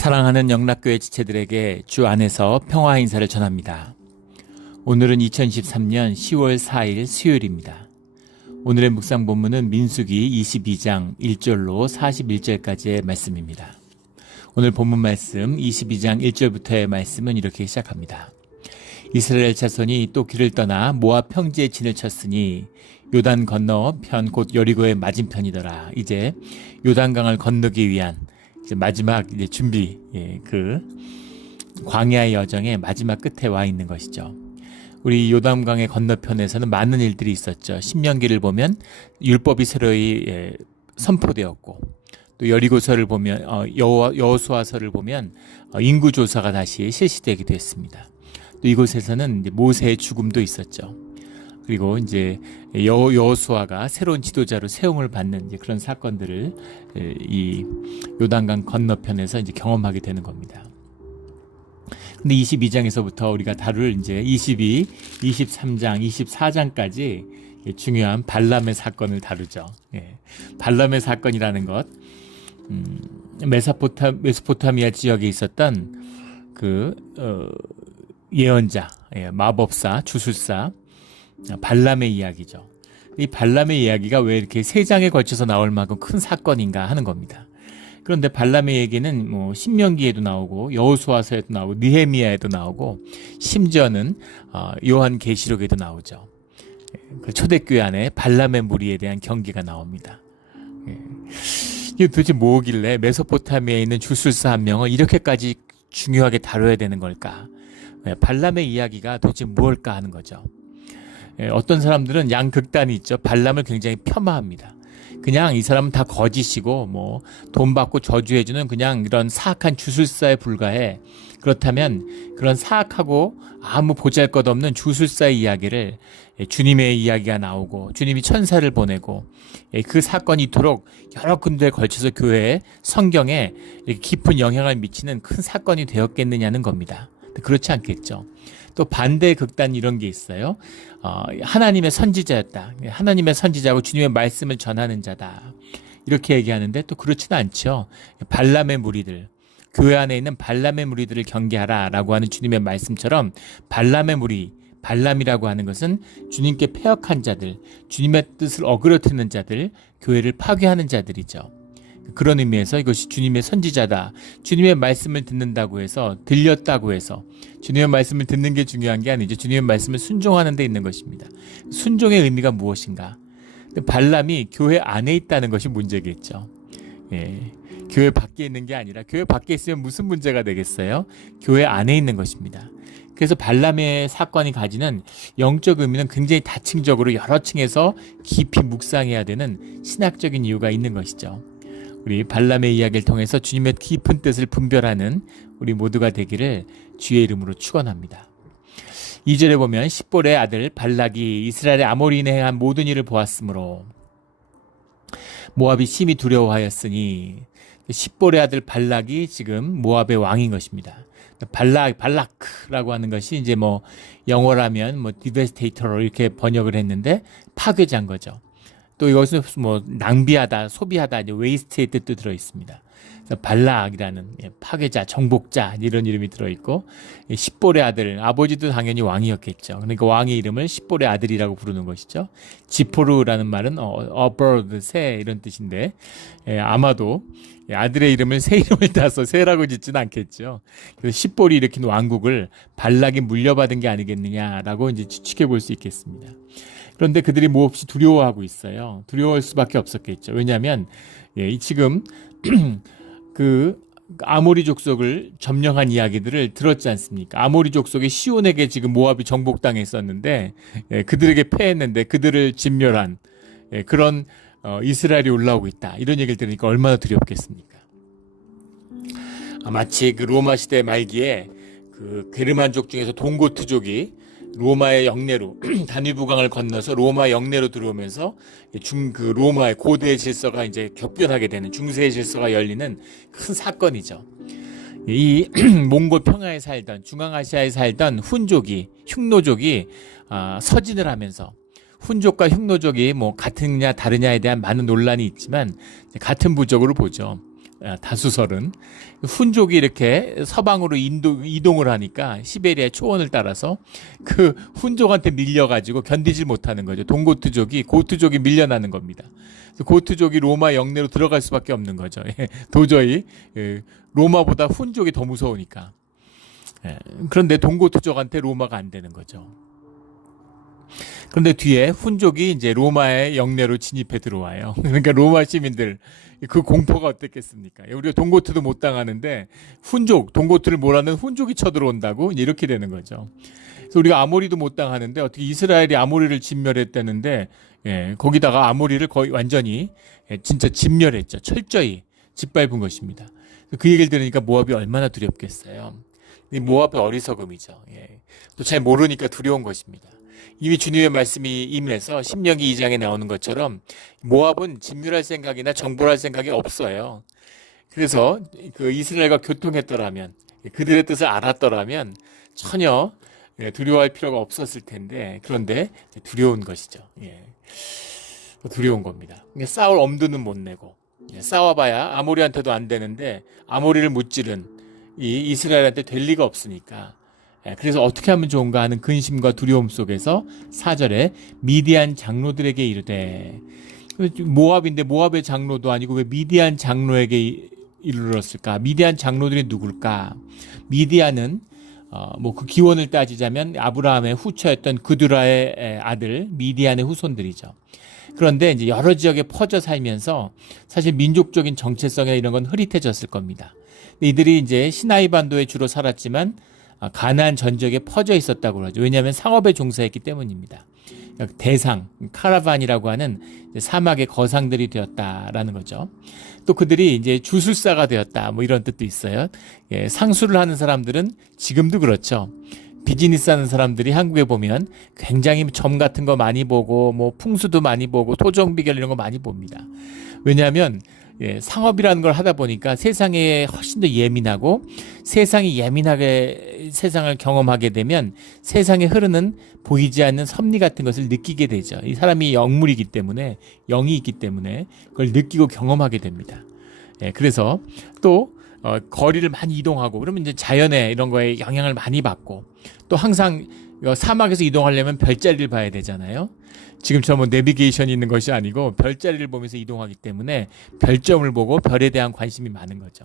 사랑하는 영락교회 지체들에게 주 안에서 평화 인사를 전합니다. 오늘은 2023년 10월 4일 수요일입니다. 오늘의 묵상 본문은 민수기 22장 1절로 41절까지의 말씀입니다. 오늘 본문 말씀 22장 1절부터의 말씀은 이렇게 시작합니다. 이스라엘 자손이 또 길을 떠나 모압 평지에 진을 쳤으니 요단 건너편 곧 여리고의 맞은편이더라. 이제 요단강을 건너기 위한 이제 마지막 준비, 그 광야의 여정의 마지막 끝에 와 있는 것이죠. 우리 요단강의 건너편에서는 많은 일들이 있었죠. 신명기를 보면 율법이 새로이 선포되었고, 또 여리고서를 보면 여호수아서를 보면 인구 조사가 다시 실시되기도 했습니다. 또 이곳에서는 이제 모세의 죽음도 있었죠. 그리고 이제 여호수아가 새로운 지도자로 세움을 받는 이제 그런 사건들을 이 요단강 건너편에서 이제 경험하게 되는 겁니다. 근데 22장에서부터 우리가 다룰 이제 22, 23장, 24장까지 중요한 발람의 사건을 다루죠. 발람의 사건이라는 것, 메소포타미아 지역에 있었던 그 예언자, 마법사, 주술사 발람의 이야기죠. 이 발람의 이야기가 왜 이렇게 세 장에 걸쳐서 나올 만큼 큰 사건인가 하는 겁니다. 그런데 발람의 얘기는 뭐 신명기에도 나오고 여호수아서에도 나오고 느헤미야에도 나오고 심지어는 요한계시록에도 나오죠. 그 초대교회 안에 발람의 무리에 대한 경계가 나옵니다. 이게 도대체 뭐길래 메소포타미아에 있는 주술사 한 명을 이렇게까지 중요하게 다뤄야 되는 걸까? 발람의 이야기가 도대체 무엇일까 하는 거죠. 어떤 사람들은 양극단이 있죠. 발람을 굉장히 폄하합니다. 그냥 이 사람은 다 거짓이고 뭐 돈 받고 저주해주는 그냥 이런 사악한 주술사에 불과해. 그렇다면 그런 사악하고 아무 보잘것없는 주술사의 이야기를 주님의 이야기가 나오고 주님이 천사를 보내고 그 사건이 이토록 여러 군데에 걸쳐서 교회에 성경에 깊은 영향을 미치는 큰 사건이 되었겠느냐는 겁니다. 그렇지 않겠죠. 또 반대 극단 이런 게 있어요. 하나님의 선지자였다. 하나님의 선지자고 주님의 말씀을 전하는 자다. 이렇게 얘기하는데 또 그렇지는 않죠. 발람의 무리들, 교회 안에 있는 발람의 무리들을 경계하라라고 하는 주님의 말씀처럼 발람의 무리, 발람이라고 하는 것은 주님께 패역한 자들, 주님의 뜻을 어그러뜨리는 자들, 교회를 파괴하는 자들이죠. 그런 의미에서 이것이 주님의 선지자다. 주님의 말씀을 듣는다고 해서, 들렸다고 해서 주님의 말씀을 듣는 게 중요한 게 아니죠. 주님의 말씀을 순종하는 데 있는 것입니다. 순종의 의미가 무엇인가? 발람이 교회 안에 있다는 것이 문제겠죠. 교회 밖에 있는 게 아니라 교회 밖에 있으면 무슨 문제가 되겠어요? 교회 안에 있는 것입니다. 그래서 발람의 사건이 가지는 영적 의미는 굉장히 다층적으로 여러 층에서 깊이 묵상해야 되는 신학적인 이유가 있는 것이죠. 우리 발람의 이야기를 통해서 주님의 깊은 뜻을 분별하는 우리 모두가 되기를 주의 이름으로 축원합니다. 2절에 보면 십볼의 아들 발락이 이스라엘의 아모리인에 행한 모든 일을 보았으므로 모압이 심히 두려워하였으니 십볼의 아들 발락이 지금 모압의 왕인 것입니다. 발락라고 하는 것이 이제 뭐 영어라면 뭐 디베스테이터로 이렇게 번역을 했는데 파괴자인 거죠. 또 이것은 뭐 낭비하다, 소비하다, 이제 웨이스트의 뜻도 들어 있습니다. 그래서 발락이라는 파괴자, 정복자 이런 이름이 들어 있고 십볼의 아들, 아버지도 당연히 왕이었겠죠. 그러니까 왕의 이름을 십볼의 아들이라고 부르는 것이죠. 지포르라는 말은 a bird, 새 이런 뜻인데 아마도 아들의 이름을 새 이름을 따서 새라고 짓지는 않겠죠. 그래서 십볼이 일으킨 왕국을 발락이 물려받은 게 아니겠느냐라고 이제 추측해 볼 수 있겠습니다. 그런데 그들이 몹시 두려워하고 있어요. 두려워할 수밖에 없었겠죠. 왜냐하면 지금 그 아모리 족속을 점령한 이야기들을 들었지 않습니까? 아모리 족속의 시온에게 지금 모압이 정복당했었는데 그들에게 패했는데 그들을 진멸한 그런 이스라엘이 올라오고 있다. 이런 얘기를 들으니까 얼마나 두렵겠습니까? 마치 그 로마 시대 말기에 그 게르만족 중에서 동고트족이 로마의 영내로 다뉴브강을 건너서 로마 영내로 들어오면서 그 로마의 고대의 질서가 이제 격변하게 되는 중세의 질서가 열리는 큰 사건이죠. 이 몽골 평야에 살던 중앙아시아에 살던 훈족이 흉노족이 서진을 하면서 훈족과 흉노족이 뭐 같으냐 다르냐에 대한 많은 논란이 있지만 같은 부족으로 보죠. 다수설은 훈족이 이렇게 서방으로 이동을 하니까 시베리아 초원을 따라서 그 훈족한테 밀려가지고 견디질 못하는 거죠. 고트족이 밀려나는 겁니다. 고트족이 로마 영내로 들어갈 수밖에 없는 거죠. 도저히 로마보다 훈족이 더 무서우니까. 그런데 동고트족한테 로마가 안 되는 거죠. 그런데 뒤에 훈족이 이제 로마의 영내로 진입해 들어와요. 그러니까 로마 시민들 그 공포가 어땠겠습니까? 우리가 동고트도 못 당하는데 동고트를 몰아는 훈족이 쳐들어온다고 이렇게 되는 거죠. 그래서 우리가 아모리도 못 당하는데 어떻게 이스라엘이 아모리를 진멸했다는데 거기다가 아모리를 거의 완전히 진짜 진멸했죠. 철저히 짓밟은 것입니다. 그 얘기를 들으니까 모압이 얼마나 두렵겠어요. 모압의 어리석음이죠. 또 잘 모르니까 두려운 것입니다. 이미 주님의 말씀이 임해서 신명기 2장에 나오는 것처럼 모압은 진멸할 생각이나 정벌할 생각이 없어요. 그래서 그 이스라엘과 교통했더라면 그들의 뜻을 알았더라면 전혀 두려워할 필요가 없었을 텐데 그런데 두려운 것이죠. 두려운 겁니다. 싸울 엄두는 못 내고 싸워봐야 아모리한테도 안 되는데 아모리를 무찌른 이 이스라엘한테 될 리가 없으니까 그래서 어떻게 하면 좋은가 하는 근심과 두려움 속에서 4절에 미디안 장로들에게 이르되 모압인데 모압의 장로도 아니고 왜 미디안 장로에게 이르렀을까? 미디안 장로들이 누굴까? 미디안은 그 기원을 따지자면 아브라함의 후처였던 그두라의 아들 미디안의 후손들이죠. 그런데 이제 여러 지역에 퍼져 살면서 사실 민족적인 정체성이나 이런 건 흐릿해졌을 겁니다. 이들이 이제 시나이 반도에 주로 살았지만 가나안 전 지역에 퍼져 있었다고 그러죠. 왜냐하면 상업에 종사했기 때문입니다. 대상, 카라반이라고 하는 사막의 거상들이 되었다라는 거죠. 또 그들이 이제 주술사가 되었다, 이런 뜻도 있어요. 상술을 하는 사람들은 지금도 그렇죠. 비즈니스 하는 사람들이 한국에 보면 굉장히 점 같은 거 많이 보고, 풍수도 많이 보고, 토종 비결 이런 거 많이 봅니다. 왜냐하면 상업이라는 걸 하다 보니까 세상에 훨씬 더 예민하고 세상이 예민하게 세상을 경험하게 되면 세상에 흐르는 보이지 않는 섭리 같은 것을 느끼게 되죠. 이 사람이 영물이기 때문에 영이 있기 때문에 그걸 느끼고 경험하게 됩니다. 그래서 또 거리를 많이 이동하고 그러면 이제 자연의 이런 거에 영향을 많이 받고 또 항상 사막에서 이동하려면 별자리를 봐야 되잖아요. 지금처럼 내비게이션이 있는 것이 아니고 별자리를 보면서 이동하기 때문에 별점을 보고 별에 대한 관심이 많은 거죠.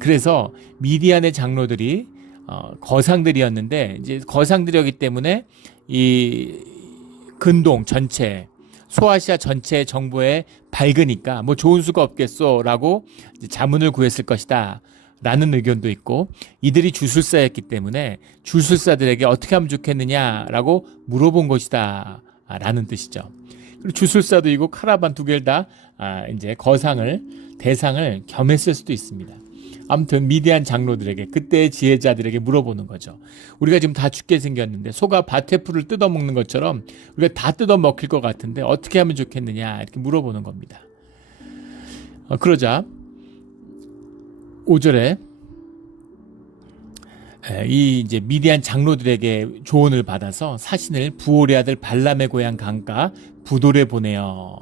그래서 미디안의 장로들이 거상들이었는데 이제 거상들이었기 때문에 이 근동 전체 소아시아 전체 정보에 밝으니까 좋은 수가 없겠소라고 자문을 구했을 것이다. 라는 의견도 있고 이들이 주술사였기 때문에 주술사들에게 어떻게 하면 좋겠느냐라고 물어본 것이다 라는 뜻이죠. 그리고 주술사도 이고 카라반 두 개를 다 이제 대상을 겸했을 수도 있습니다. 아무튼 미디안 장로들에게 그때의 지혜자들에게 물어보는 거죠. 우리가 지금 다 죽게 생겼는데 소가 밭의 풀을 뜯어먹는 것처럼 우리가 다 뜯어먹힐 것 같은데 어떻게 하면 좋겠느냐 이렇게 물어보는 겁니다. 그러자 5절에 이 이제 미디안 장로들에게 조언을 받아서 사신을 부올의 아들 발람의 고향 강가 부돌에 보내요.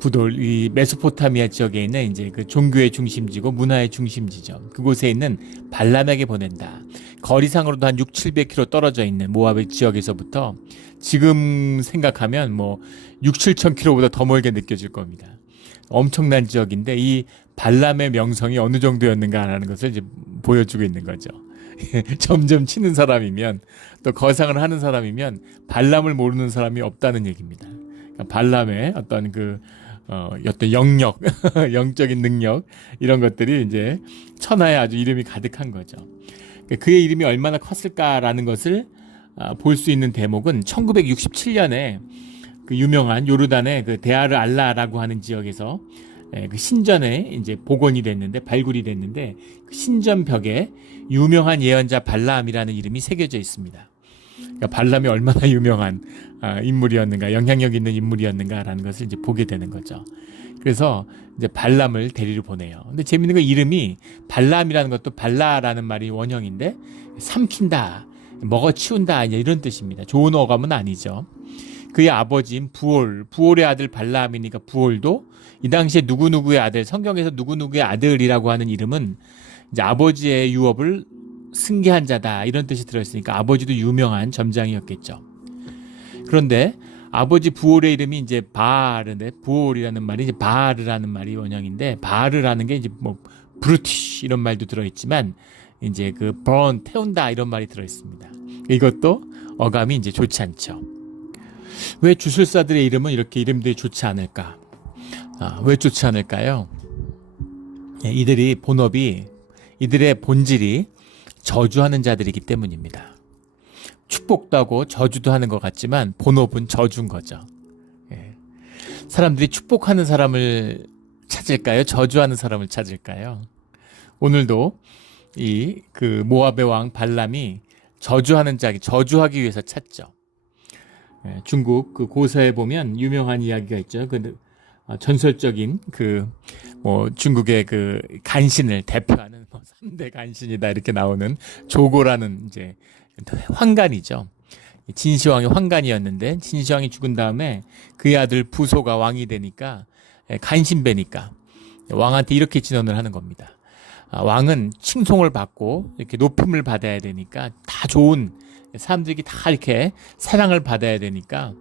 부돌 이 메소포타미아 지역에 있는 이제 그 종교의 중심지고 문화의 중심지죠. 그곳에 있는 발람에게 보낸다. 거리상으로도 한 600-700km 떨어져 있는 모압의 지역에서부터 지금 생각하면 6-7,000km보다 더 멀게 느껴질 겁니다. 엄청난 지역인데 이 발람의 명성이 어느 정도였는가라는 것을 이제 보여주고 있는 거죠. 점점 치는 사람이면 또 거상을 하는 사람이면 발람을 모르는 사람이 없다는 얘기입니다. 그러니까 발람의 어떤 어떤 영역, 영적인 능력 이런 것들이 이제 천하에 아주 이름이 가득한 거죠. 그러니까 그의 이름이 얼마나 컸을까라는 것을 볼 수 있는 대목은 1967년에 그 유명한 요르단의 그 데아르 알라라고 하는 지역에서 그 신전에 이제 복원이 됐는데 발굴이 됐는데 그 신전 벽에 유명한 예언자 발람이라는 이름이 새겨져 있습니다. 그러니까 발람이 얼마나 유명한 인물이었는가, 영향력 있는 인물이었는가라는 것을 이제 보게 되는 거죠. 그래서 이제 발람을 데리러 보내요. 근데 재밌는 건 이름이 발람이라는 것도 발라라는 말이 원형인데 삼킨다, 먹어치운다 이런 뜻입니다. 좋은 어감은 아니죠. 그의 아버지인 부올의 아들 발라함이니까 부올도 이 당시에 누구누구의 아들, 성경에서 누구누구의 아들이라고 하는 이름은 이제 아버지의 유업을 승계한 자다 이런 뜻이 들어있으니까 아버지도 유명한 점장이었겠죠. 그런데 아버지 부올의 이름이 이제 바알인데 부올이라는 말이 이제 바알이라는 말이 원형인데 바알이라는 게 이제 뭐 브루티쉬 이런 말도 들어있지만 이제 그 burn 태운다 이런 말이 들어있습니다. 이것도 어감이 이제 좋지 않죠. 왜 주술사들의 이름은 이렇게 이름들이 좋지 않을까? 왜 좋지 않을까요? 이들이 본업이 이들의 본질이 저주하는 자들이기 때문입니다. 축복도 하고 저주도 하는 것 같지만 본업은 저주인 거죠. 사람들이 축복하는 사람을 찾을까요? 저주하는 사람을 찾을까요? 오늘도 그 모압의 왕 발람이 저주하는 자, 저주하기 위해서 찾죠. 중국 그 고서에 보면 유명한 이야기가 있죠. 그 전설적인 중국의 그 간신을 대표하는 3대 간신이다 이렇게 나오는 조고라는 이제 환관이죠. 진시황이 환관이었는데 진시황이 죽은 다음에 그의 아들 부소가 왕이 되니까 간신배니까 왕한테 이렇게 진언을 하는 겁니다. 왕은 칭송을 받고 이렇게 높임을 받아야 되니까 다 좋은 사람들이 다 이렇게 사랑을 받아야 되니까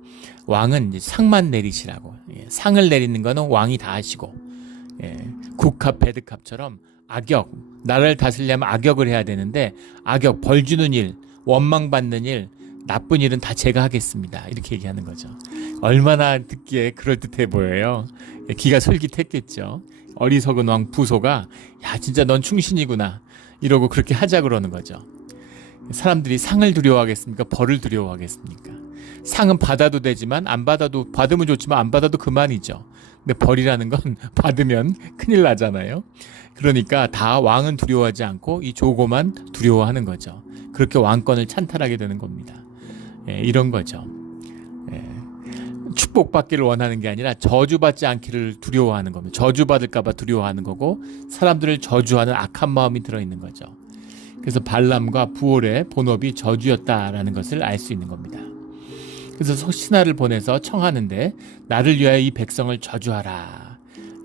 왕은 이제 상만 내리시라고. 상을 내리는 거는 왕이 다 하시고 국합 배드캅처럼 악역, 나라를 다스리려면 악역을 해야 되는데 악역, 벌 주는 일, 원망받는 일, 나쁜 일은 다 제가 하겠습니다. 이렇게 얘기하는 거죠. 얼마나 듣기에 그럴듯해 보여요. 기가 솔깃했겠죠. 어리석은 왕 부소가 야 진짜 넌 충신이구나 이러고 그렇게 하자 그러는 거죠. 사람들이 상을 두려워하겠습니까? 벌을 두려워하겠습니까? 상은 받아도 되지만 안 받아도 받으면 좋지만 안 받아도 그만이죠. 근데 벌이라는 건 받으면 큰일 나잖아요. 그러니까 다 왕은 두려워하지 않고 이 조고만 두려워하는 거죠. 그렇게 왕권을 찬탈하게 되는 겁니다. 이런 거죠. 축복받기를 원하는 게 아니라 저주받지 않기를 두려워하는 겁니다. 저주받을까 봐 두려워하는 거고 사람들을 저주하는 악한 마음이 들어있는 거죠. 그래서 발람과 부올의 본업이 저주였다라는 것을 알 수 있는 겁니다. 그래서 신하를 보내서 청하는데 나를 위하여 이 백성을 저주하라.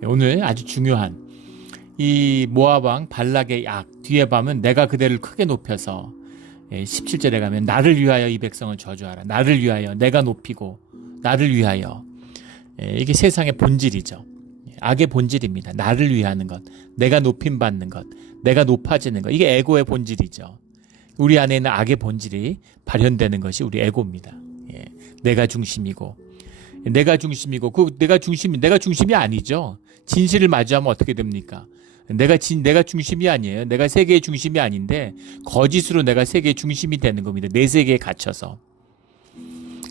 오늘 아주 중요한 이 모압 왕 발락의 약 뒤에 보면 내가 그대를 크게 높여서 17절에 가면 나를 위하여 이 백성을 저주하라. 나를 위하여 내가 높이고 나를 위하여 이게 세상의 본질이죠. 악의 본질입니다. 나를 위하는 것, 내가 높임 받는 것, 내가 높아지는 것. 이게 에고의 본질이죠. 우리 안에 있는 악의 본질이 발현되는 것이 우리 에고입니다. 내가 중심이고 내가 중심이 아니죠. 진실을 마주하면 어떻게 됩니까? 내가 중심이 아니에요. 내가 세계의 중심이 아닌데 거짓으로 내가 세계의 중심이 되는 겁니다. 내 세계에 갇혀서.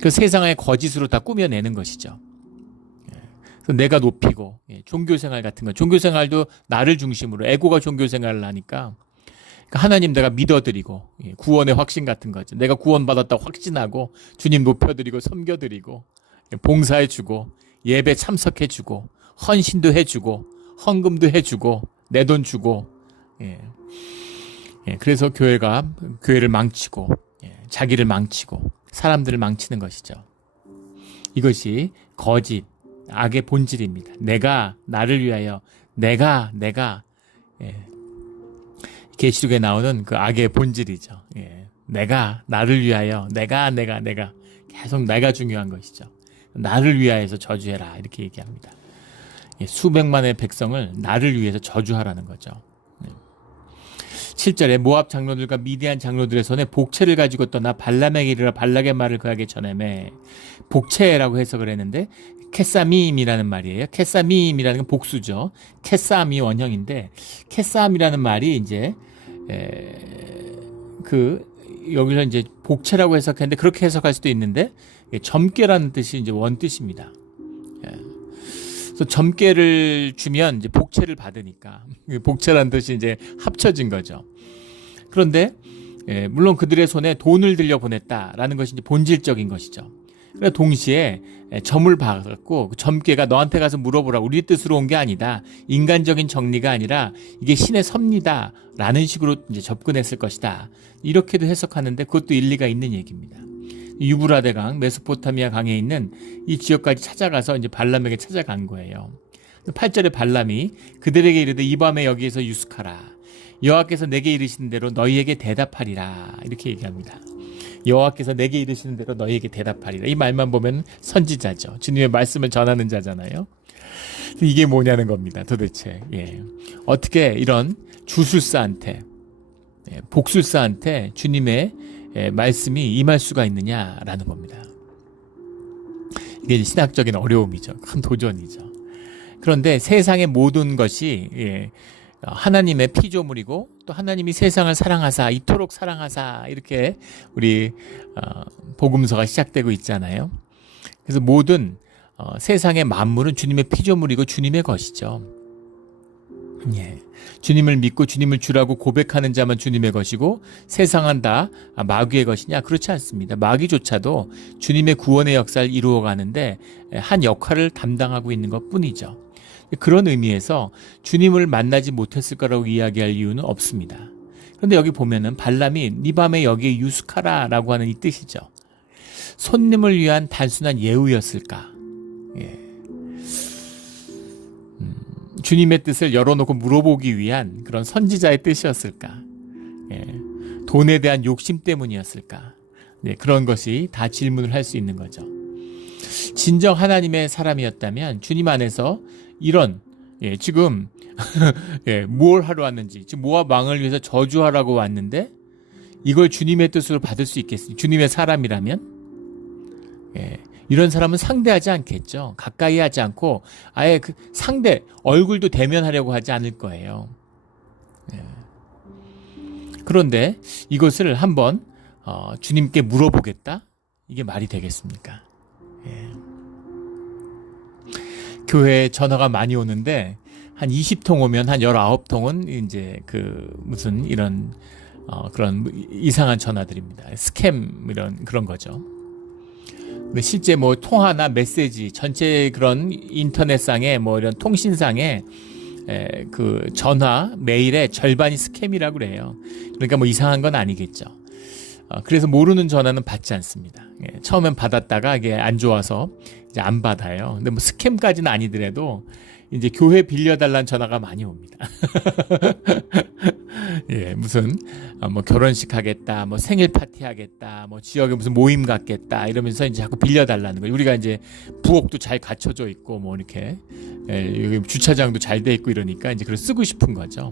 그 세상의 거짓으로 다 꾸며내는 것이죠. 내가 높이고 종교생활 같은 거 종교생활도 나를 중심으로 에고가 종교생활을 하니까 하나님 내가 믿어드리고 구원의 확신 같은 거죠. 내가 구원받았다고 확신하고 주님 높여드리고 섬겨드리고 봉사해주고 예배 참석해주고 헌신도 해주고 헌금도 해주고 내 돈 주고 그래서 교회를 망치고 자기를 망치고 사람들을 망치는 것이죠. 이것이 거짓 악의 본질입니다. 내가 나를 위하여 내가 계시록에 나오는 그 악의 본질이죠. 내가 나를 위하여 내가 계속 내가 중요한 것이죠. 나를 위하여서 저주해라 이렇게 얘기합니다. 수백만의 백성을 나를 위해서 저주하라는 거죠. 7절에 모압 장로들과 미디안 장로들의 손에 복채를 가지고 떠나 발람에게 이르러 발락의 말을 그에게 전하매 복채라고 해석을 했는데 캐사밈이라는 말이에요. 캐사밈이라는 건 복수죠. 캐사미 원형인데 캐사임이라는 말이 이제 여기서 이제 복채라고 해석했는데 그렇게 해석할 수도 있는데 점괘라는 뜻이 이제 원뜻입니다. 그래서 점괘를 주면 이제 복채를 받으니까 복채라는 뜻이 이제 합쳐진 거죠. 그런데 물론 그들의 손에 돈을 들려 보냈다라는 것이 이제 본질적인 것이죠. 그러니까 동시에 점을 받았고 그 점괘가 너한테 가서 물어보라. 우리 뜻으로 온 게 아니다. 인간적인 정리가 아니라 이게 신의 섭리다라는 식으로 이제 접근했을 것이다. 이렇게도 해석하는데 그것도 일리가 있는 얘기입니다. 유브라데 강, 메소포타미아 강에 있는 이 지역까지 찾아가서 이제 발람에게 찾아간 거예요. 8절에 발람이 그들에게 이르되 이 밤에 여기에서 유숙하라. 여호와께서 내게 이르시는 대로 너희에게 대답하리라. 이렇게 얘기합니다. 여호와께서 내게 이르시는 대로 너희에게 대답하리라. 이 말만 보면 선지자죠. 주님의 말씀을 전하는 자잖아요. 이게 뭐냐는 겁니다. 도대체 어떻게 이런 주술사한테 복술사한테 주님의 말씀이 임할 수가 있느냐라는 겁니다. 이게 신학적인 어려움이죠. 큰 도전이죠. 그런데 세상의 모든 것이 하나님의 피조물이고 또 하나님이 세상을 사랑하사 이토록 사랑하사 이렇게 우리 복음서가 시작되고 있잖아요. 그래서 모든 세상의 만물은 주님의 피조물이고 주님의 것이죠. 주님을 믿고 주님을 주라고 고백하는 자만 주님의 것이고 세상은 다 마귀의 것이냐? 그렇지 않습니다. 마귀조차도 주님의 구원의 역사를 이루어가는데 한 역할을 담당하고 있는 것뿐이죠. 그런 의미에서 주님을 만나지 못했을 거라고 이야기할 이유는 없습니다. 그런데 여기 보면은 발람이 네 밤에 여기에 유숙하라 라고 하는 이 뜻이죠. 손님을 위한 단순한 예우였을까? 주님의 뜻을 열어놓고 물어보기 위한 그런 선지자의 뜻이었을까? 돈에 대한 욕심 때문이었을까? 그런 것이 다 질문을 할 수 있는 거죠. 진정 하나님의 사람이었다면 주님 안에서 이런 지금 뭘 하러 왔는지 지금 모압 왕을 위해서 저주하라고 왔는데 이걸 주님의 뜻으로 받을 수 있겠습니까? 주님의 사람이라면 이런 사람은 상대하지 않겠죠. 가까이 하지 않고 아예 그 상대 얼굴도 대면하려고 하지 않을 거예요. 그런데 이것을 한번 주님께 물어보겠다? 이게 말이 되겠습니까? 교회에 전화가 많이 오는데 한 20통 오면 한 19통은 이제 그 무슨 이런 그런 이상한 전화들입니다. 스캠 이런 그런 거죠. 근데 실제 뭐 통화나 메시지 전체 그런 인터넷상에 뭐 이런 통신상에 그 전화 메일의 절반이 스캠이라고 그래요. 그러니까 뭐 이상한 건 아니겠죠. 그래서 모르는 전화는 받지 않습니다. 처음엔 받았다가 이게 안 좋아서 이제 안 받아요. 근데 뭐 스캠까지는 아니더라도 이제 교회 빌려달라는 전화가 많이 옵니다. 무슨 뭐 결혼식 하겠다, 뭐 생일 파티 하겠다, 뭐 지역에 무슨 모임 갖겠다 이러면서 이제 자꾸 빌려달라는 거예요. 우리가 이제 부엌도 잘 갖춰져 있고 뭐 이렇게 여기 주차장도 잘 돼 있고 이러니까 이제 그걸 쓰고 싶은 거죠.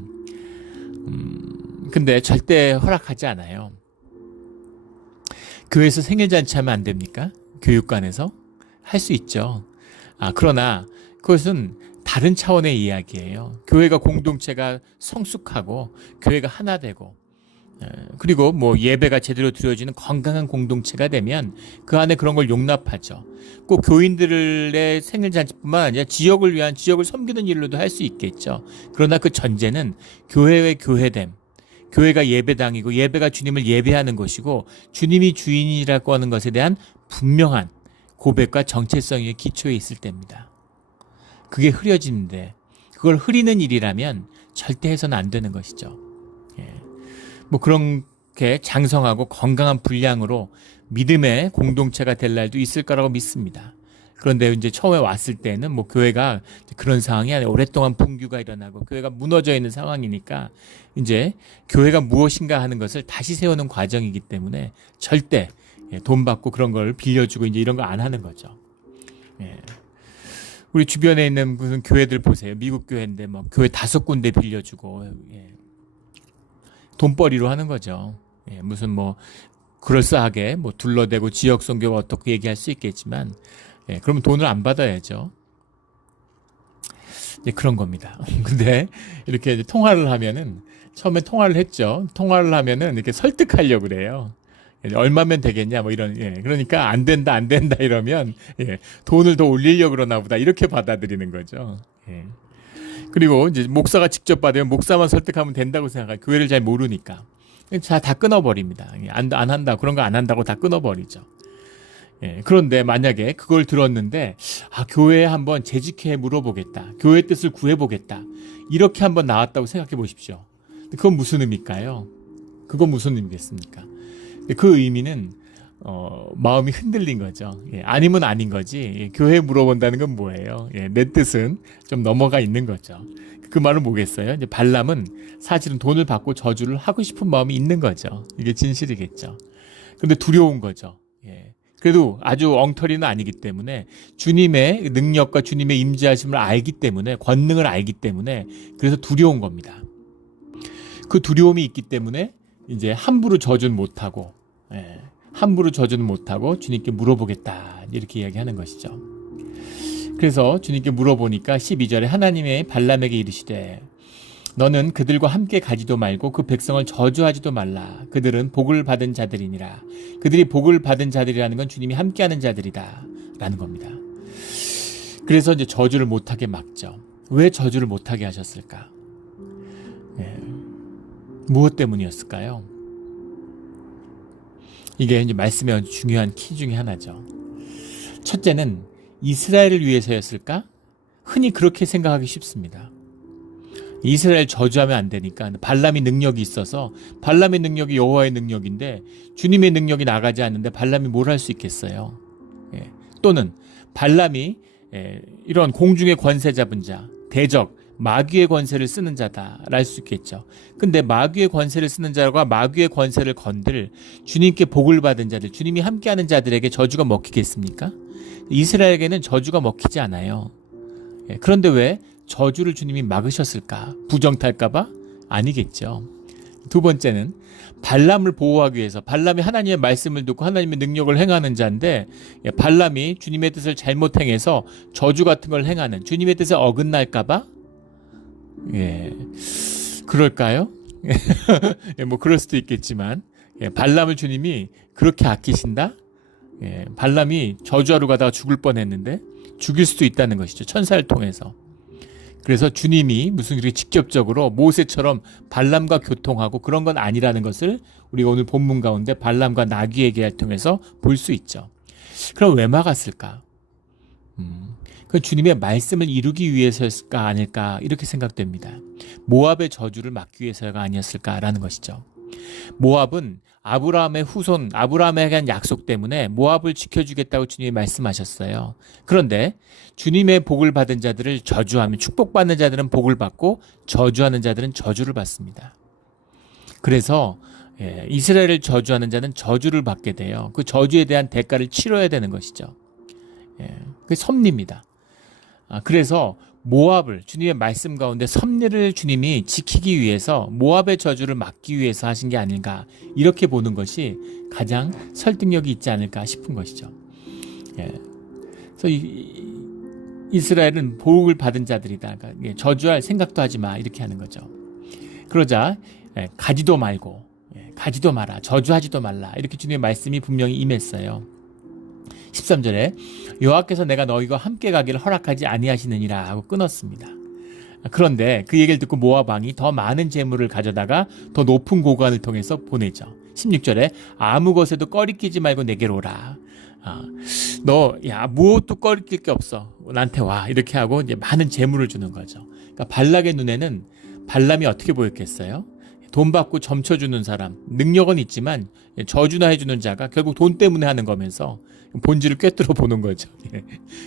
근데 절대 허락하지 않아요. 교회에서 생일 잔치하면 안 됩니까? 교육관에서 할 수 있죠. 그러나 그것은 다른 차원의 이야기예요. 교회가 공동체가 성숙하고 교회가 하나 되고 그리고 뭐 예배가 제대로 드려지는 건강한 공동체가 되면 그 안에 그런 걸 용납하죠. 꼭 교인들의 생일 잔치뿐만 아니라 지역을 위한 지역을 섬기는 일로도 할 수 있겠죠. 그러나 그 전제는 교회의 교회됨. 교회가 예배당이고 예배가 주님을 예배하는 것이고 주님이 주인이라고 하는 것에 대한 분명한 고백과 정체성의 기초에 있을 때입니다. 그게 흐려지는데 그걸 흐리는 일이라면 절대 해서는 안 되는 것이죠. 뭐 그렇게 장성하고 건강한 분량으로 믿음의 공동체가 될 날도 있을 거라고 믿습니다. 그런데 이제 처음에 왔을 때는 뭐 교회가 그런 상황이 아니라 오랫동안 분규가 일어나고 교회가 무너져 있는 상황이니까 이제 교회가 무엇인가 하는 것을 다시 세우는 과정이기 때문에 절대 돈 받고 그런 걸 빌려주고 이제 이런 거 안 하는 거죠. 우리 주변에 있는 무슨 교회들 보세요. 미국 교회인데 뭐 교회 5군데 빌려주고 돈벌이로 하는 거죠. 무슨 뭐 그럴싸하게 뭐 둘러대고 지역 선교가 어떻게 얘기할 수 있겠지만 그러면 돈을 안 받아야죠. 그런 겁니다. 근데 이렇게 통화를 하면은 처음에 통화를 했죠. 통화를 하면은 이렇게 설득하려고 그래요. 얼마면 되겠냐 뭐 이런 그러니까 안 된다 이러면 돈을 더 올리려고 그러나 보다 이렇게 받아들이는 거죠. 그리고 이제 목사가 직접 받으면 목사만 설득하면 된다고 생각해요. 교회를 잘 모르니까 다 끊어버립니다. 안 한다 그런 거 안 한다고 다 끊어버리죠. 그런데 만약에 그걸 들었는데 교회에 한번 재직해 물어보겠다. 교회 뜻을 구해보겠다. 이렇게 한번 나왔다고 생각해 보십시오. 그건 무슨 의미일까요? 그건 무슨 의미겠습니까? 그 의미는 마음이 흔들린 거죠. 예, 아니면 아닌 거지. 예, 교회에 물어본다는 건 뭐예요? 예, 내 뜻은 좀 넘어가 있는 거죠. 그 말은 뭐겠어요? 이제 발람은 사실은 돈을 받고 저주를 하고 싶은 마음이 있는 거죠. 이게 진실이겠죠. 근데 두려운 거죠. 예. 그래도 아주 엉터리는 아니기 때문에 주님의 능력과 주님의 임재하심을 알기 때문에, 권능을 알기 때문에, 그래서 두려운 겁니다. 그 두려움이 있기 때문에 이제 함부로 저주는 못하고, 예, 함부로 저주는 못하고 주님께 물어보겠다, 이렇게 이야기하는 것이죠. 그래서 주님께 물어보니까 12절에 하나님의 발람에게 이르시되 너는 그들과 함께 가지도 말고 그 백성을 저주하지도 말라. 그들은 복을 받은 자들이니라. 그들이 복을 받은 자들이라는 건 주님이 함께하는 자들이다 라는 겁니다. 그래서 이제 저주를 못하게 막죠. 왜 저주를 못하게 하셨을까? 예. 무엇 때문이었을까요? 이게 이제 말씀의 아주 중요한 키 중에 하나죠. 첫째는 이스라엘을 위해서였을까? 흔히 그렇게 생각하기 쉽습니다. 이스라엘 저주하면 안 되니까 발람이 능력이 있어서, 발람의 능력이 여호와의 능력인데 주님의 능력이 나가지 않는데 발람이 뭘 할 수 있겠어요? 예. 또는 발람이 이런 공중의 권세 잡은 자, 대적, 마귀의 권세를 쓰는 자다라 할 수 있겠죠. 근데 마귀의 권세를 쓰는 자와 마귀의 권세를 건들 주님께 복을 받은 자들, 주님이 함께하는 자들에게 저주가 먹히겠습니까? 이스라엘에게는 저주가 먹히지 않아요. 예. 그런데 왜 저주를 주님이 막으셨을까? 부정탈까봐? 아니겠죠. 두 번째는 발람을 보호하기 위해서, 발람이 하나님의 말씀을 듣고 하나님의 능력을 행하는 자인데 발람이 주님의 뜻을 잘못 행해서 저주 같은 걸 행하는, 주님의 뜻에 어긋날까봐? 예, 그럴까요? 예, 뭐 그럴 수도 있겠지만, 예, 발람을 주님이 그렇게 아끼신다? 예, 발람이 저주하러 가다가 죽을 뻔했는데 죽일 수도 있다는 것이죠. 천사를 통해서. 그래서 주님이 무슨 이렇게 직접적으로 모세처럼 발람과 교통하고 그런 건 아니라는 것을 우리가 오늘 본문 가운데 발람과 나귀의 계를 통해서 볼 수 있죠. 그럼 왜 막았을까? 그 주님의 말씀을 이루기 위해서였을까 아닐까, 이렇게 생각됩니다. 모압의 저주를 막기 위해서가 아니었을까라는 것이죠. 모압은 아브라함의 후손, 아브라함에 대한 약속 때문에 모압을 지켜주겠다고 주님이 말씀하셨어요. 그런데 주님의 복을 받은 자들을 저주하면, 축복받는 자들은 복을 받고 저주하는 자들은 저주를 받습니다. 그래서 이스라엘을 저주하는 자는 저주를 받게 돼요. 그 저주에 대한 대가를 치러야 되는 것이죠. 그게 섭리입니다. 그래서 모압을, 주님의 말씀 가운데 섭리를 주님이 지키기 위해서 모압의 저주를 막기 위해서 하신 게 아닌가, 이렇게 보는 것이 가장 설득력이 있지 않을까 싶은 것이죠. 그래서 이스라엘은 복을 받은 자들이다. 그러니까 저주할 생각도 하지 마, 이렇게 하는 거죠. 그러자 가지도 말고, 가지도 마라, 저주하지도 말라, 이렇게 주님의 말씀이 분명히 임했어요. 13절에 여호와께서 내가 너희와 함께 가기를 허락하지 아니하시느니라 하고 끊었습니다. 그런데 그 얘기를 듣고 모압 왕이 더 많은 재물을 가져다가 더 높은 고관을 통해서 보내죠. 16절에 아무 것에도 꺼리끼지 말고 내게로 오라. 너 무엇도 꺼리낄 게 없어, 나한테 와, 이렇게 하고 이제 많은 재물을 주는 거죠. 그러니까 발락의 눈에는 발람이 어떻게 보였겠어요? 돈 받고 점쳐주는 사람, 능력은 있지만 저주나 해주는 자가 결국 돈 때문에 하는 거면서 본질을 꿰뚫어 보는 거죠.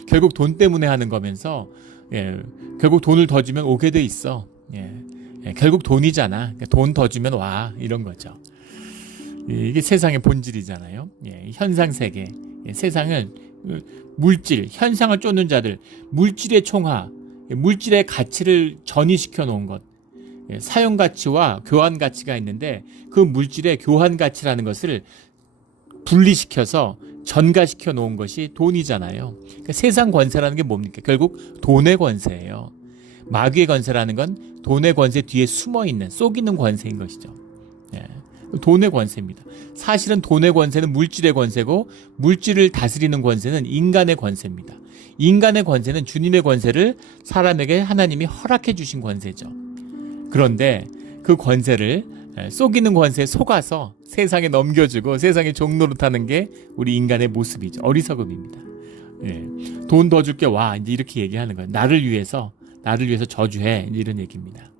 결국 돈 때문에 하는 거면서 결국 돈을 더 주면 오게 돼 있어. 결국 돈이잖아. 그러니까 돈 더 주면 와, 이런 거죠. 이게 세상의 본질이잖아요. 현상세계, 세상은 물질, 현상을 쫓는 자들, 물질의 총화, 물질의 가치를 전이시켜 놓은 것, 사용 가치와 교환 가치가 있는데 그 물질의 교환 가치라는 것을 분리시켜서 전가시켜 놓은 것이 돈이잖아요. 그러니까 세상 권세라는 게 뭡니까? 결국 돈의 권세예요. 마귀의 권세라는 건 돈의 권세 뒤에 숨어있는, 쏙있는 권세인 것이죠. 돈의 권세입니다. 사실은 돈의 권세는 물질의 권세고, 물질을 다스리는 권세는 인간의 권세입니다. 인간의 권세는 주님의 권세를 사람에게 하나님이 허락해 주신 권세죠. 그런데 그 권세를 쏙이는 권세에 속아서 세상에 넘겨주고 세상의 종노릇하는 게 우리 인간의 모습이죠. 어리석음입니다. 돈 더 줄게, 와, 이제 이렇게 얘기하는 거예요. 나를 위해서 저주해, 이런 얘기입니다.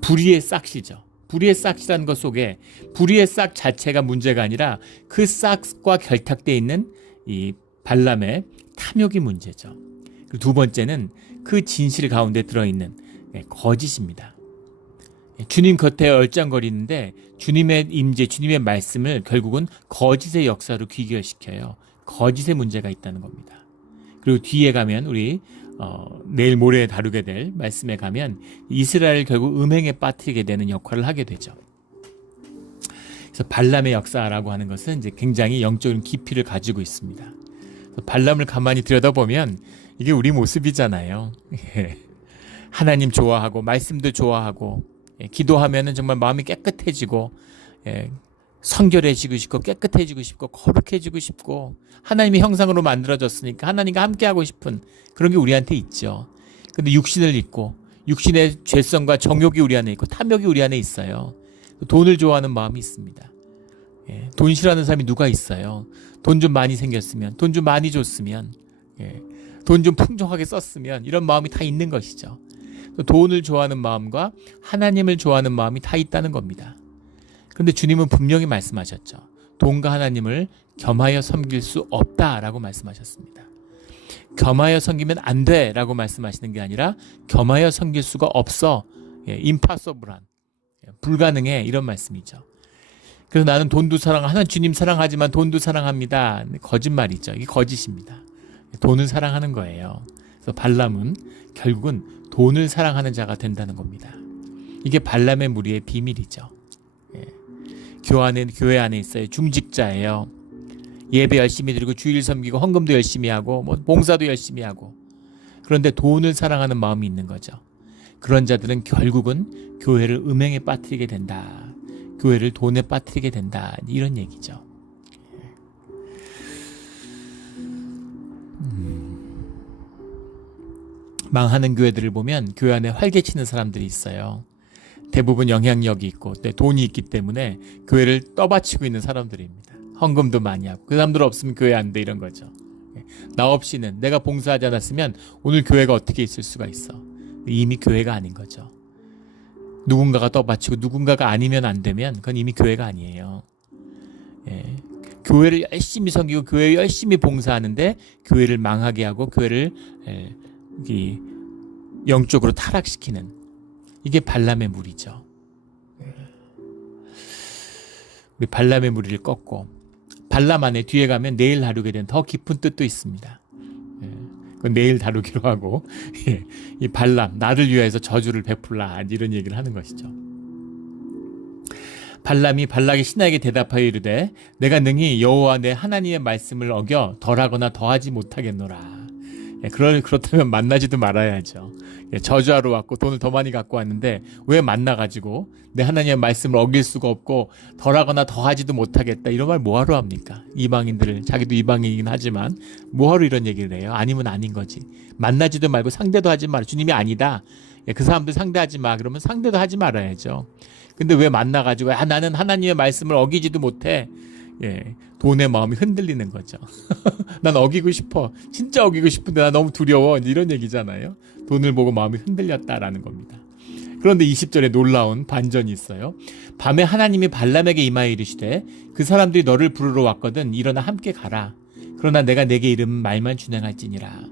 불의의 싹시죠. 불의의 싹이라는 것 속에 불의의 싹 자체가 문제가 아니라 그 싹과 결탁되어 있는 이 발람의 탐욕이 문제죠. 그리고 두 번째는 그 진실 가운데 들어있는 거짓입니다. 주님 겉에 얼짱거리는데 주님의 임재, 주님의 말씀을 결국은 거짓의 역사로 귀결시켜요. 거짓의 문제가 있다는 겁니다. 그리고 뒤에 가면 우리 내일 모레 다루게 될 말씀에 가면 이스라엘을 결국 음행에 빠뜨리게 되는 역할을 하게 되죠. 그래서 발람의 역사라고 하는 것은 이제 굉장히 영적인 깊이를 가지고 있습니다. 발람을 가만히 들여다보면 이게 우리 모습이잖아요. 하나님 좋아하고 말씀도 좋아하고 기도하면은 정말 마음이 깨끗해지고 성결해지고 싶고 깨끗해지고 싶고 거룩해지고 싶고 하나님의 형상으로 만들어졌으니까 하나님과 함께하고 싶은 그런 게 우리한테 있죠. 근데 육신을 입고 육신의 죄성과 정욕이 우리 안에 있고 탐욕이 우리 안에 있어요. 돈을 좋아하는 마음이 있습니다. 돈 싫어하는 사람이 누가 있어요? 돈 좀 많이 생겼으면, 돈 좀 많이 줬으면, 돈 좀 풍족하게 썼으면 이런 마음이 다 있는 것이죠. 돈을 좋아하는 마음과 하나님을 좋아하는 마음이 다 있다는 겁니다. 그런데 주님은 분명히 말씀하셨죠. 돈과 하나님을 겸하여 섬길 수 없다라고 말씀하셨습니다. 겸하여 섬기면 안 돼라고 말씀하시는 게 아니라 겸하여 섬길 수가 없어. 임파서블한, 불가능해 이런 말씀이죠. 그래서 나는 돈도 하나님 주님 사랑하지만 돈도 사랑합니다. 거짓말이죠. 이게 거짓입니다. 돈을 사랑하는 거예요. 그래서 발람은 결국은 돈을 사랑하는 자가 된다는 겁니다. 이게 발람의 무리의 비밀이죠. 교회 안에 있어요. 중직자예요. 예배 열심히 드리고 주일 섬기고 헌금도 열심히 하고 봉사도 열심히 하고 그런데 돈을 사랑하는 마음이 있는 거죠. 그런 자들은 결국은 교회를 음행에 빠뜨리게 된다. 교회를 돈에 빠뜨리게 된다. 이런 얘기죠. 망하는 교회들을 보면 교회 안에 활개치는 사람들이 있어요. 대부분 영향력이 있고 돈이 있기 때문에 교회를 떠받치고 있는 사람들입니다. 헌금도 많이 하고 그 사람들 없으면 교회 안 돼 이런 거죠. 나 없이는 내가 봉사하지 않았으면 오늘 교회가 어떻게 있을 수가 있어. 이미 교회가 아닌 거죠. 누군가가 떠받치고 누군가가 아니면 안 되면 그건 이미 교회가 아니에요. 교회를 열심히 섬기고 교회 열심히 봉사하는데 교회를 망하게 하고 교회를 영적으로 타락시키는 이게 발람의 무리죠. 우리 발람의 무리를 꺾고 발람 안에 뒤에 가면 내일 다루게 된 더 깊은 뜻도 있습니다. 그건 내일 다루기로 하고 이 발람 나를 위하여서 저주를 베풀라 이런 얘기를 하는 것이죠. 발람이 발락의 신하에게 대답하여 이르되 내가 능히 여호와 내 하나님의 말씀을 어겨 덜하거나 더하지 못하겠노라. 그렇다면 만나지도 말아야죠. 저주하러 왔고 돈을 더 많이 갖고 왔는데 왜 만나가지고 내 하나님의 말씀을 어길 수가 없고 덜하거나 더하지도 못하겠다 이런 말 뭐하러 합니까? 이방인들을 자기도 이방인이긴 하지만 뭐하러 이런 얘기를 해요? 아니면 아닌 거지. 만나지도 말고 상대도 하지 마라. 주님이 아니다. 그 사람들 상대하지 마. 그러면 상대도 하지 말아야죠. 근데 왜 만나가지고 나는 하나님의 말씀을 어기지도 못해. 돈의 마음이 흔들리는 거죠. 난 어기고 싶어. 진짜 어기고 싶은데 나 너무 두려워. 이런 얘기잖아요. 돈을 보고 마음이 흔들렸다라는 겁니다. 그런데 20절에 놀라운 반전이 있어요. 밤에 하나님이 발람에게 임하여 이르시되 그 사람들이 너를 부르러 왔거든 일어나 함께 가라. 그러나 내가 내게 이름 말만 준행할지니라.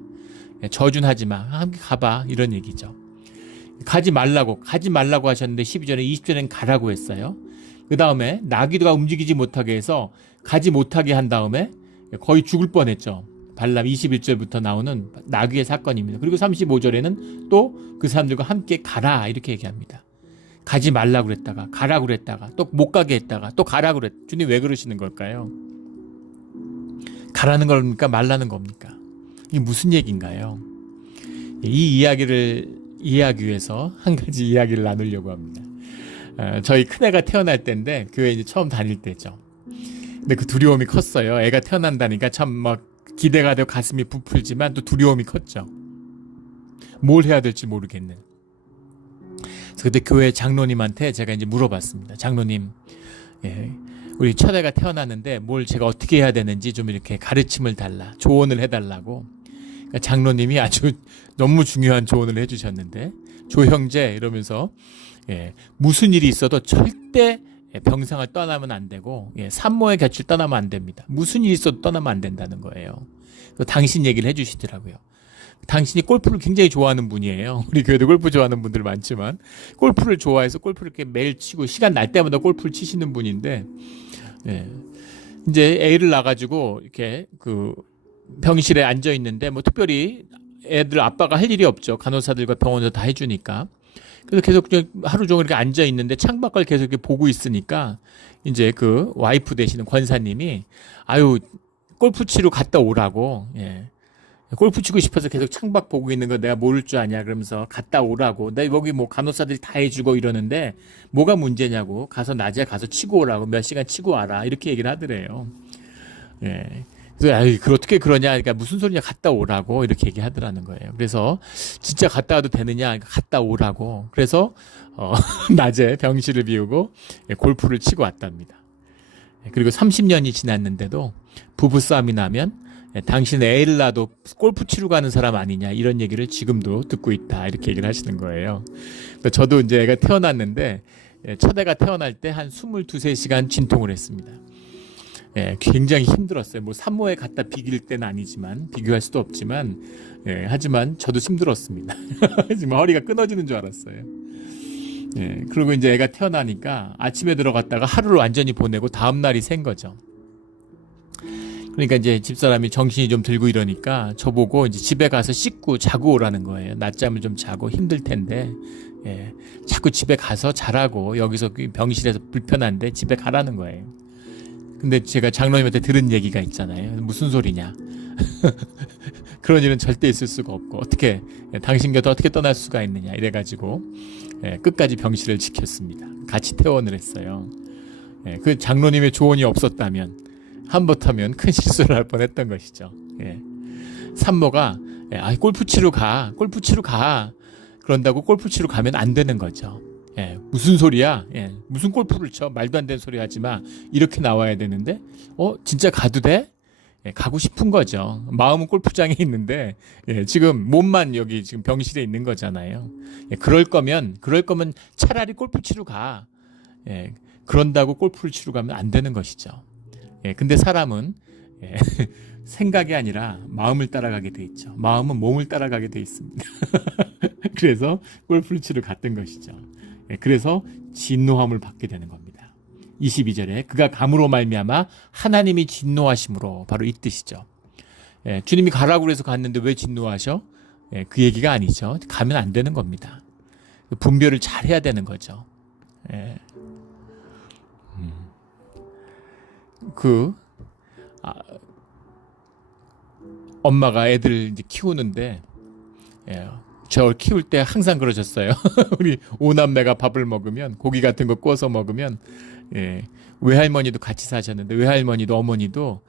저주는 하지 마. 함께 가봐. 이런 얘기죠. 가지 말라고 하셨는데 12절에 20절에는 가라고 했어요. 그 다음에 나귀가 움직이지 못하게 해서 가지 못하게 한 다음에 거의 죽을 뻔했죠. 발람 21절부터 나오는 나귀의 사건입니다. 그리고 35절에는 또 그 사람들과 함께 가라 이렇게 얘기합니다. 가지 말라고 그랬다가 가라고 그랬다가 또 못 가게 했다가 또 가라고 그랬. 주님 왜 그러시는 걸까요? 가라는 겁니까? 말라는 겁니까? 이게 무슨 얘기인가요? 이 이야기를 이해하기 위해서 한 가지 이야기를 나누려고 합니다. 저희 큰애가 태어날 때인데 교회 이제 처음 다닐 때죠. 근데 그 두려움이 컸어요. 애가 태어난다니까 참 막 기대가 되고 가슴이 부풀지만 또 두려움이 컸죠. 뭘 해야 될지 모르겠는. 그래서 그때 교회 장로님한테 제가 이제 물어봤습니다. 장로님, 우리 첫애가 태어났는데 뭘 제가 어떻게 해야 되는지 좀 이렇게 가르침을 달라, 조언을 해달라고. 그러니까 장로님이 아주 너무 중요한 조언을 해주셨는데, 조 형제 이러면서 무슨 일이 있어도 절대 병상을 떠나면 안 되고 산모의 곁을 떠나면 안 됩니다. 무슨 일이 있어도 떠나면 안 된다는 거예요. 당신 얘기를 해주시더라고요. 당신이 골프를 굉장히 좋아하는 분이에요. 우리 교회도 골프 좋아하는 분들 많지만 골프를 좋아해서 골프를 이렇게 매일 치고 시간 날 때마다 골프를 치시는 분인데 이제 애를 낳아가지고 이렇게 그 병실에 앉아 있는데 뭐 특별히 애들 아빠가 할 일이 없죠. 간호사들과 병원에서 다 해주니까. 그래서 계속 하루 종일 이렇게 앉아 있는데 창밖을 계속 이렇게 보고 있으니까 이제 그 와이프 되시는 권사님이 아유 골프 치러 갔다 오라고. 골프 치고 싶어서 계속 창밖 보고 있는 거 내가 모를 줄 아냐 그러면서 갔다 오라고. 나 여기 뭐 간호사들이 다 해주고 이러는데 뭐가 문제냐고. 가서 낮에 가서 치고 오라고. 몇 시간 치고 와라. 이렇게 얘기를 하더래요. 그래서 아이 그 어떻게 그러냐. 그러니까 무슨 소리냐. 갔다 오라고 이렇게 얘기하더라는 거예요. 그래서 진짜 갔다 와도 되느냐. 그러니까 갔다 오라고. 그래서 낮에 병실을 비우고 골프를 치고 왔답니다. 그리고 30년이 지났는데도 부부싸움이 나면 당신 애를 낳아도 골프 치러 가는 사람 아니냐 이런 얘기를 지금도 듣고 있다 이렇게 얘기를 하시는 거예요. 저도 이제 애가 태어났는데 첫 애가 태어날 때 한 22, 3시간 진통을 했습니다. 굉장히 힘들었어요. 뭐 산모에 갖다 비길 때는 아니지만 비교할 수도 없지만 하지만 저도 힘들었습니다. 지금 허리가 끊어지는 줄 알았어요. 그리고 이제 애가 태어나니까 아침에 들어갔다가 하루를 완전히 보내고 다음 날이 샌 거죠. 그러니까 이제 집사람이 정신이 좀 들고 이러니까 저보고 이제 집에 가서 씻고 자고 오라는 거예요. 낮잠을 좀 자고 힘들 텐데 자꾸 집에 가서 자라고 여기서 병실에서 불편한데 집에 가라는 거예요. 근데 제가 장로님한테 들은 얘기가 있잖아요. 무슨 소리냐. 그런 일은 절대 있을 수가 없고 어떻게 당신 곁에 어떻게 떠날 수가 있느냐 이래가지고 끝까지 병실을 지켰습니다. 같이 퇴원을 했어요. 그 장로님의 조언이 없었다면 한버터면 큰 실수를 할 뻔했던 것이죠. 산모가 골프 치러 가. 그런다고 골프 치러 가면 안 되는 거죠. 무슨 소리야? 무슨 골프를 쳐? 말도 안 되는 소리 하지 마. 이렇게 나와야 되는데 진짜 가도 돼? 가고 싶은 거죠. 마음은 골프장에 있는데 지금 몸만 여기 지금 병실에 있는 거잖아요. 그럴 거면 차라리 골프 치러 가. 그런다고 골프를 치러 가면 안 되는 것이죠. 근데 사람은 생각이 아니라 마음을 따라가게 돼 있죠. 마음은 몸을 따라가게 돼 있습니다. 그래서 골프를 치러 갔던 것이죠. 그래서 진노함을 받게 되는 겁니다. 22절에 그가 감으로 말미암아 하나님이 진노하심으로 바로 이 뜻이죠. 주님이 가라고 그래서 갔는데 왜 진노하셔? 그 얘기가 아니죠. 가면 안 되는 겁니다. 분별을 잘 해야 되는 거죠. 엄마가 애들 이제 키우는데 저 키울 때 항상 그러셨어요. 우리 오남매가 밥을 먹으면 고기 같은 거 구워서 먹으면 외할머니도 같이 사셨는데 외할머니도 어머니도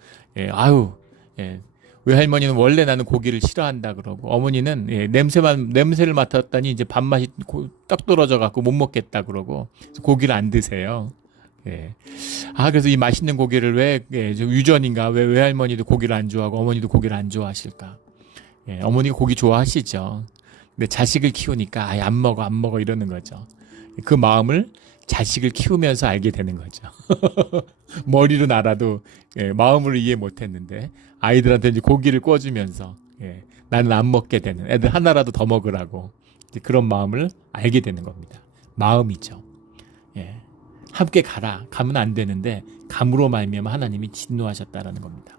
외할머니는 원래 나는 고기를 싫어한다 그러고 어머니는 냄새를 맡았더니 이제 밥맛이 딱 떨어져 갖고 못 먹겠다 그러고 고기를 안 드세요. 그래서 이 맛있는 고기를 왜 유전인가 왜 외할머니도 고기를 안 좋아하고 어머니도 고기를 안 좋아하실까? 어머니가 고기 좋아하시죠. 근데 자식을 키우니까 안 먹어 이러는 거죠. 그 마음을 자식을 키우면서 알게 되는 거죠. 머리로 알아도 마음으로 이해 못했는데 아이들한테 이제 고기를 구워주면서 나는 안 먹게 되는 애들 하나라도 더 먹으라고 그런 마음을 알게 되는 겁니다. 마음이죠. 함께 가면 안 되는데 감으로 말미암아 하나님이 진노하셨다라는 겁니다.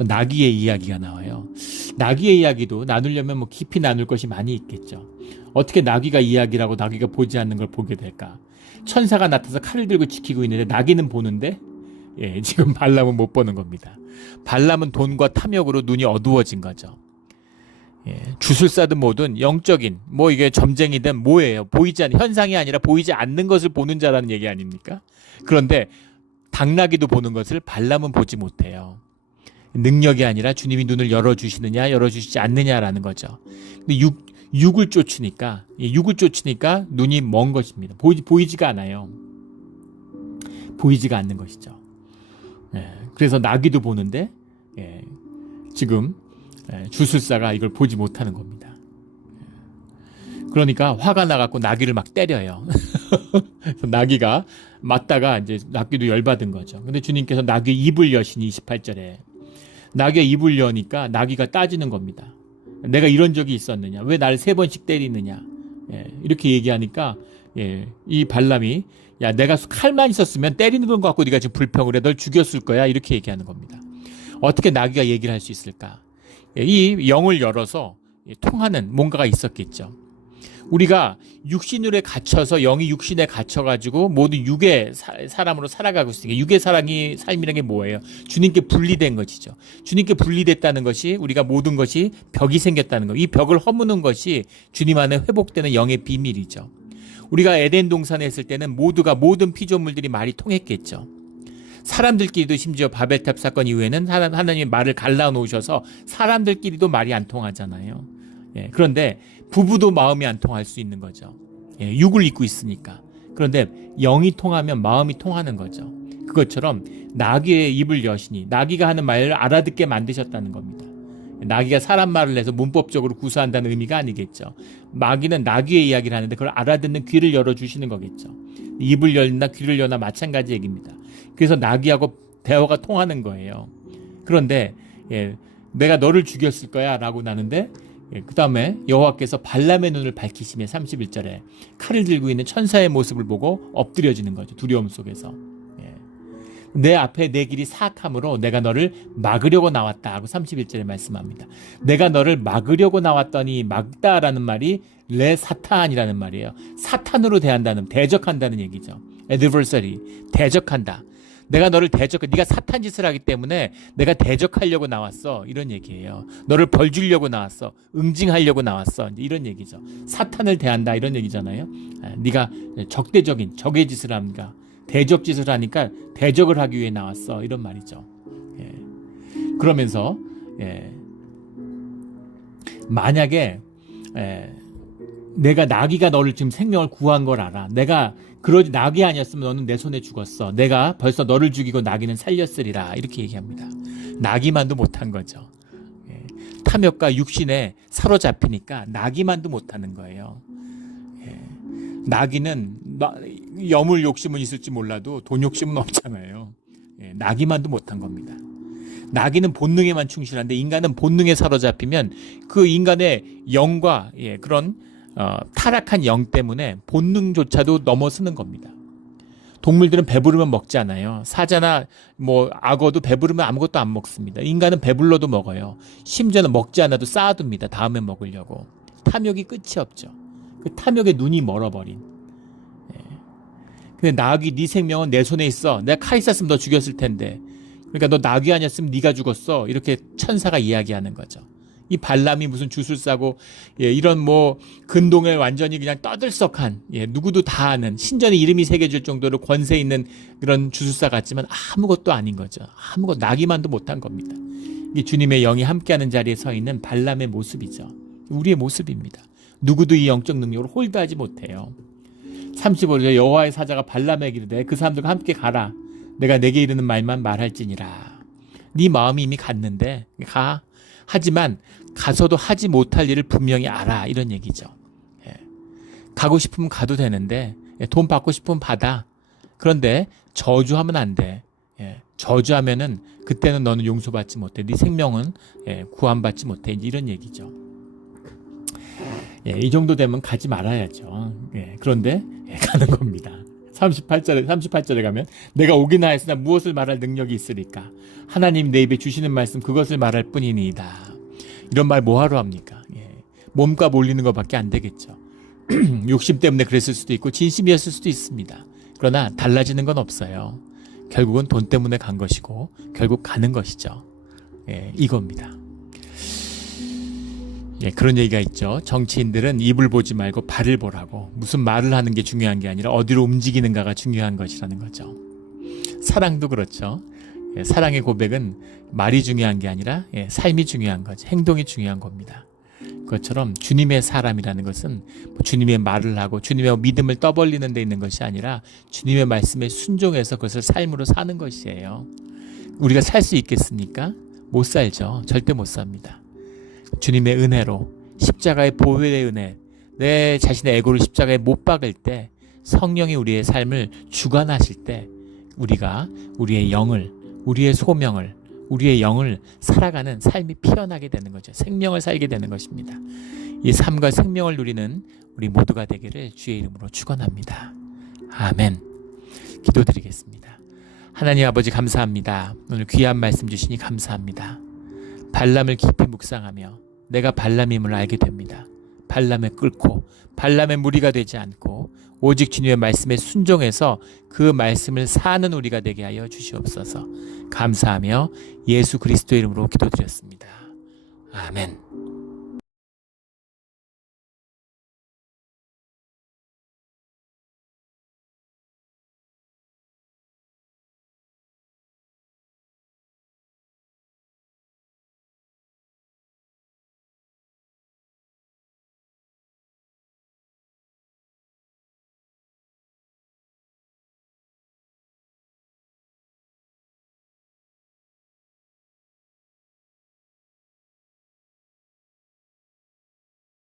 나귀의 이야기가 나와요. 나귀의 이야기도 나누려면 뭐 깊이 나눌 것이 많이 있겠죠. 어떻게 나귀가 이야기라고 나귀가 보지 않는 걸 보게 될까? 천사가 나타나서 칼을 들고 지키고 있는데 나귀는 보는데 지금 발람은 못 보는 겁니다. 발람은 돈과 탐욕으로 눈이 어두워진 거죠. 주술사든 뭐든 영적인 뭐 이게 점쟁이든 뭐예요? 보이지 않는 현상이 아니라 보이지 않는 것을 보는 자라는 얘기 아닙니까? 그런데 당나귀도 보는 것을 발람은 보지 못해요. 능력이 아니라 주님이 눈을 열어주시느냐 열어주시지 않느냐라는 거죠. 근데 육을 쫓으니까 눈이 먼 것입니다. 보이지가 않아요. 보이지가 않는 것이죠. 그래서 나귀도 보는데 지금 주술사가 이걸 보지 못하는 겁니다. 그러니까 화가 나갖고 나귀를 막 때려요. 나귀가 맞다가 이제 나귀도 열받은 거죠. 근데 주님께서 나귀 입을 여시니 28절에 나귀가 입을 여니까 나귀가 따지는 겁니다. 내가 이런 적이 있었느냐? 왜 날 3번씩 때리느냐? 이렇게 얘기하니까 이 발람이 야 내가 칼만 있었으면 때리는 것 같고 네가 지금 불평을 해. 널 죽였을 거야. 이렇게 얘기하는 겁니다. 어떻게 나귀가 얘기를 할 수 있을까? 이 영을 열어서 통하는 뭔가가 있었겠죠. 우리가 육신으로 갇혀서 영이 육신에 갇혀가지고 모두 육의 사람으로 살아가고 있으니까 육의 삶이라는 게 뭐예요? 주님께 분리된 것이죠. 주님께 분리됐다는 것이 우리가 모든 것이 벽이 생겼다는 것. 이 벽을 허무는 것이 주님 안에 회복되는 영의 비밀이죠. 우리가 에덴 동산에 있을 때는 모두가 모든 피조물들이 말이 통했겠죠. 사람들끼리도 심지어 바벨탑 사건 이후에는 하나님의 말을 갈라놓으셔서 사람들끼리도 말이 안 통하잖아요. 그런데 부부도 마음이 안 통할 수 있는 거죠. 육을 입고 있으니까. 그런데 영이 통하면 마음이 통하는 거죠. 그것처럼 나귀의 입을 여시니 나귀가 하는 말을 알아듣게 만드셨다는 겁니다. 나귀가 사람 말을 해서 문법적으로 구사한다는 의미가 아니겠죠. 마귀는 나귀의 이야기를 하는데 그걸 알아듣는 귀를 열어주시는 거겠죠. 입을 열나 귀를 여나 마찬가지 얘기입니다. 그래서 나귀하고 대화가 통하는 거예요. 그런데 내가 너를 죽였을 거야 라고 나는데 그 다음에 여호와께서 발람의 눈을 밝히시며 31절에 칼을 들고 있는 천사의 모습을 보고 엎드려지는 거죠. 두려움 속에서. 내 앞에 내 길이 사악함으로 내가 너를 막으려고 나왔다 하고 31절에 말씀합니다. 내가 너를 막으려고 나왔더니 막다라는 말이 레사탄이라는 말이에요. 사탄으로 대적한다는 얘기죠. adversary, 대적한다. 내가 너를 네가 사탄 짓을 하기 때문에 내가 대적하려고 나왔어. 이런 얘기예요. 너를 벌 주려고 나왔어. 응징하려고 나왔어. 이런 얘기죠. 사탄을 대한다 이런 얘기잖아요. 네가 적대적인 적의 짓을 합니까? 대적 짓을 하니까 대적을 하기 위해 나왔어. 이런 말이죠. 그러면서 만약에 내가 나귀가 너를 지금 생명을 구한 걸 알아. 내가 나귀 아니었으면 너는 내 손에 죽었어. 내가 벌써 너를 죽이고 나귀는 살렸으리라. 이렇게 얘기합니다. 나귀만도 못한 거죠. 탐욕과 육신에 사로잡히니까 나귀만도 못하는 거예요. 나귀는 여물 욕심은 있을지 몰라도 돈 욕심은 없잖아요. 나귀만도 못한 겁니다. 나귀는 본능에만 충실한데 인간은 본능에 사로잡히면 그 인간의 영과 그런 타락한 영 때문에 본능조차도 넘어서는 겁니다. 동물들은 배부르면 먹지 않아요. 사자나 악어도 배부르면 아무것도 안 먹습니다. 인간은 배불러도 먹어요. 심지어는 먹지 않아도 쌓아둡니다. 다음에 먹으려고. 탐욕이 끝이 없죠. 그 탐욕에 눈이 멀어버린. 근데 나귀 네 생명은 내 손에 있어. 내가 칼 있었으면 너 죽였을 텐데. 그러니까 너 나귀 아니었으면 네가 죽었어. 이렇게 천사가 이야기하는 거죠. 이 발람이 무슨 주술사고 이런 근동을 완전히 그냥 떠들썩한 누구도 다 아는 신전에 이름이 새겨질 정도로 권세 있는 그런 주술사 같지만 아무것도 아닌 거죠. 나귀만도 못한 겁니다. 이게 주님의 영이 함께하는 자리에 서 있는 발람의 모습이죠. 우리의 모습입니다. 누구도 이 영적 능력을 홀드하지 못해요. 35절에 여호와의 사자가 발람에게 이르되 그 사람들과 함께 가라. 내가 내게 이르는 말만 말할지니라. 네 마음이 이미 갔는데 가. 하지만 가서도 하지 못할 일을 분명히 알아. 이런 얘기죠. 가고 싶으면 가도 되는데 돈 받고 싶으면 받아. 그런데 저주하면 안 돼. 저주하면은 그때는 너는 용서받지 못해. 네 생명은 구원받지 못해. 이런 얘기죠. 이 정도 되면 가지 말아야죠. 그런데 가는 겁니다. 38절에 가면 내가 오기나 했으나 무엇을 말할 능력이 있으리까? 하나님 내 입에 주시는 말씀 그것을 말할 뿐이니이다. 이런 말 뭐하러 합니까? 몸값 올리는 것밖에 안 되겠죠. 욕심 때문에 그랬을 수도 있고 진심이었을 수도 있습니다. 그러나 달라지는 건 없어요. 결국은 돈 때문에 간 것이고 결국 가는 것이죠. 이겁니다. 그런 얘기가 있죠. 정치인들은 입을 보지 말고 발을 보라고. 무슨 말을 하는 게 중요한 게 아니라 어디로 움직이는가가 중요한 것이라는 거죠. 사랑도 그렇죠. 사랑의 고백은 말이 중요한 게 아니라 삶이 중요한 거죠. 행동이 중요한 겁니다. 그것처럼 주님의 사람이라는 것은 주님의 말을 하고 주님의 믿음을 떠벌리는 데 있는 것이 아니라 주님의 말씀에 순종해서 그것을 삶으로 사는 것이에요. 우리가 살 수 있겠습니까? 못 살죠. 절대 못 삽니다. 주님의 은혜로 십자가의 보혈의 은혜, 내 자신의 에고를 십자가에 못 박을 때 성령이 우리의 삶을 주관하실 때 우리가 우리의 영을, 우리의 소명을, 우리의 영을 살아가는 삶이 피어나게 되는 거죠. 생명을 살게 되는 것입니다. 이 삶과 생명을 누리는 우리 모두가 되기를 주의 이름으로 축원합니다. 아멘. 기도드리겠습니다. 하나님 아버지 감사합니다. 오늘 귀한 말씀 주시니 감사합니다. 발람을 깊이 묵상하며 내가 발람임을 알게 됩니다. 발람에 끓고 발람의 무리가 되지 않고 오직 주님의 말씀에 순종해서 그 말씀을 사는 우리가 되게 하여 주시옵소서. 감사하며 예수 그리스도의 이름으로 기도드렸습니다. 아멘.